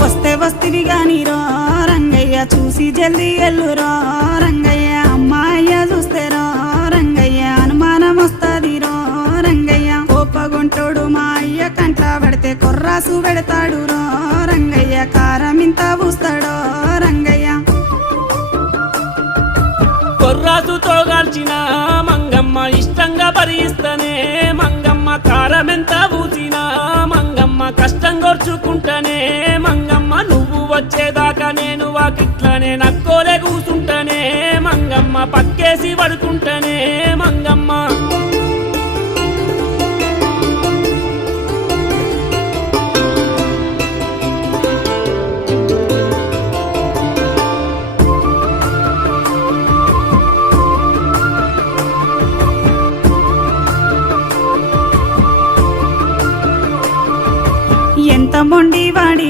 వస్తే వస్తివి గానిరో రంగయ్య చూసి జల్దీ ఎల్లురో రంగయ్య అమ్మాయ్య చూస్తేరో రంగయ్య అనుమానం వస్తదిరో రంగయ్య కోపగుంటోడు మా అయ్య కంట్ల పడితే కొర్రాసు పెడతాడు రో రంగయ్య కారం ఇంత పూస్తాడో రంగయ్య కొర్రాసుతో గాల్చిన మంగమ్మ ఇష్టంగా భరిస్తనే మంగమ్మ కారమెంత పూసినా మంగమ్మ కష్టం గొర్చుకుంటనే మంగమ్మ నువ్వు వచ్చేదాకా నేను వాకిట్లనే నక్కోలే కూసుంటనే మంగమ్మ పక్కేసి పడుకుంటనే మంగమ్మ